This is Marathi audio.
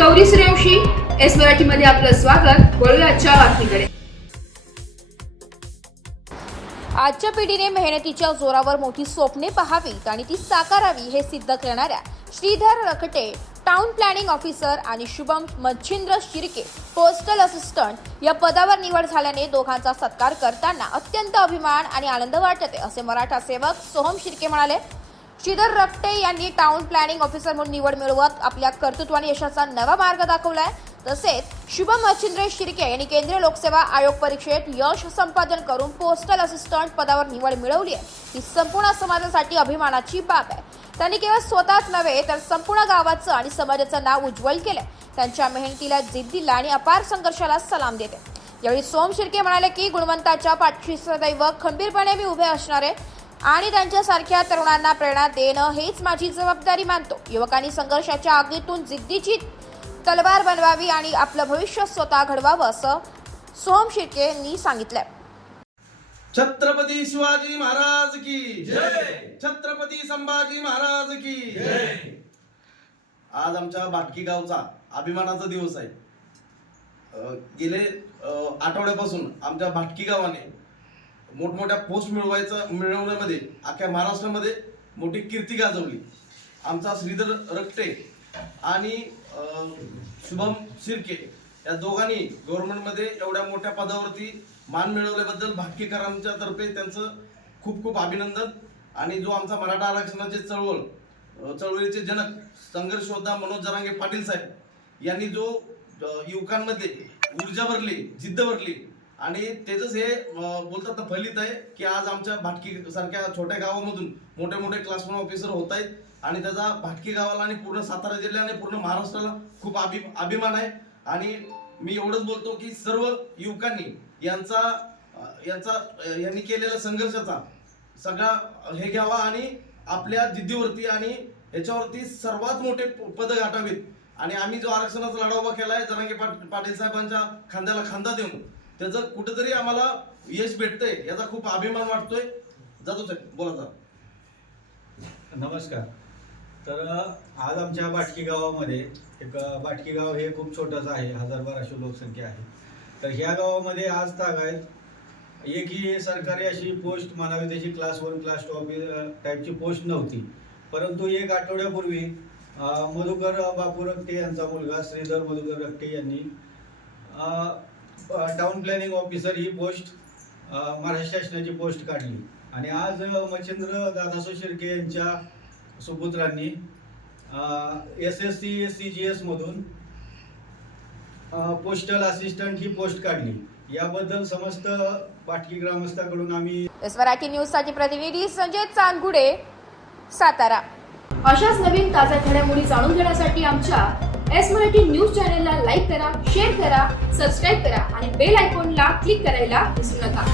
गौरी सूर्यवंशी. एस मराठीमध्ये आपलं स्वागत. वळूया आजच्या बातमीकडे. आजच्या पिढीने मेहनतीच्या जोरावर मोठी स्वप्ने पाहावीत आणि ती साकारावी हे सिद्ध करणाऱ्या श्रीधर रखटे टाउन प्लॅनिंग ऑफिसर आणि शुभम मच्छिंद्र शिर्के पोस्टल असिस्टंट या पदावर निवड झाल्याने दोघांचा सत्कार करताना अत्यंत अभिमान आणि आनंद वाटते, असे मराठा सेवक सोहम शिर्के म्हणाले. श्रीधर रखटे यांनी टाउन प्लॅनिंग ऑफिसर म्हणून निवड मिळवत आपल्या कर्तृत्वाने यशाचा नवा मार्ग दाखवलाय. तसेच शुभम मच्छिंद्र शिर्के यांनी केंद्रीय लोकसेवा आयोग परीक्षेत यश संपादन करून पोस्टल असिस्टंट पदावर निवड मिळवली आहे. ही संपूर्ण समाजासाठी अभिमानाची बाब आहे. त्यांनी केवळ स्वतःच नव्हे तर संपूर्ण गावाचं आणि समाजाचं नाव उज्ज्वल केलंय. त्यांच्या मेहनतीला, जिद्दीला आणि अपार संघर्षाला सलाम देते. यावेळी सोहम शिर्के म्हणाले की गुणवंताच्या पाठीशी सदैव खंबीरपणे मी उभे असणार आहे आणि त्यांच्यासारख्या तरुणांना प्रेरणा देणं हेच माझी जबाबदारी मानतो. युवकांनी संघर्षाच्या आगीतून जिद्दीची तलवार बनवावी आणि आपलं भविष्य स्वतः घडवावं, असं सोहम शिर्के यांनी सांगितलंय. छत्रपती शिवाजी महाराज की जय. छत्रपती संभाजी महाराज की जय. आज आमच्या भाटकी गावचा अभिमानाचा दिवस आहे. गेले आठवड्यापासून आमच्या भाटकी गावाने मोठमोठ्या पोस्ट मिळवण्यामध्ये अख्ख्या महाराष्ट्रामध्ये मोठी कीर्ती गाजवली. आमचा श्रीधर रखटे आणि शुभम शिर्के या दोघांनी गव्हर्नमेंटमध्ये एवढ्या मोठ्या पदावरती मान मिळवल्याबद्दल भाटकीकरांच्या तर्फे त्यांचं खूप खूप अभिनंदन. आणि जो आमचा मराठा आरक्षणाचे चळवळीचे जनक संघर्ष योद्धा मनोज जरांगे पाटील साहेब यांनी जो युवकांमध्ये ऊर्जा भरली, जिद्द भरली आणि त्याचंच हे बोलतात ना फलित आहे की आज आमच्या भाटकी सारख्या छोट्या गावामधून मोठे मोठे क्लास 1 ऑफिसर होत आहेत. आणि त्याचा भाटकी गावाला आणि पूर्ण सातारा जिल्ह्याने पूर्ण महाराष्ट्राला खूप अभिमान आहे. आणि मी एवढंच बोलतो की सर्व युवकांनी यांनी केलेल्या संघर्षाचा सगळा हे घ्यावा आणि आपल्या जिद्दीवरती आणि याच्यावरती सर्वात मोठे पद गाठावीत. आणि आम्ही जो आरक्षणाचा लढा उभा केलाय जरांगे पाटील साहेबांच्या खांद्याला खांदा देऊन त्याचं कुठेतरी आम्हाला यश भेटतंय, याचा खूप अभिमान वाटतोय. जातो साहेब बोला सर. नमस्कार. तर आज आमच्या भाटकी गावामध्ये भाटकी गाव हे खूप छोटंसं आहे, 1000-1200 लोकसंख्या आहे. तर ह्या गावामध्ये आज तागायत एकही सरकारी अशी पोस्ट म्हणावी त्याची क्लास 1 क्लास 2 टाईपची पोस्ट नव्हती. परंतु एक आठवड्यापूर्वी मधुकर बापू रखटे यांचा मुलगा श्रीधर मधुकर रखटे यांनी टाउन प्लॅनिंग ऑफिसर ही पोस्ट महाराष्ट्र शासनाची पोस्ट काढली. आणि आज मच्छिंद्र दादासो शिर्के यांच्या सुपुत्रांनी SSC SCGS मधून पोस्टल असिस्टंट ही पोस्ट काढली. याबद्दल समस्त भाटकी ग्रामस्थांकडून आम्ही एस मराठी न्यूज साठी प्रतिनिधी संजय चांदगुडे, सातारा. अशाच नवीन ताज्या घडामोडी जाणून घेण्यासाठी आमच्या एस मराठी न्यूज चॅनलला लाईक करा, शेअर करा, सबस्क्राईब करा आणि बेल आयकॉनला क्लिक करायला विसरू नका.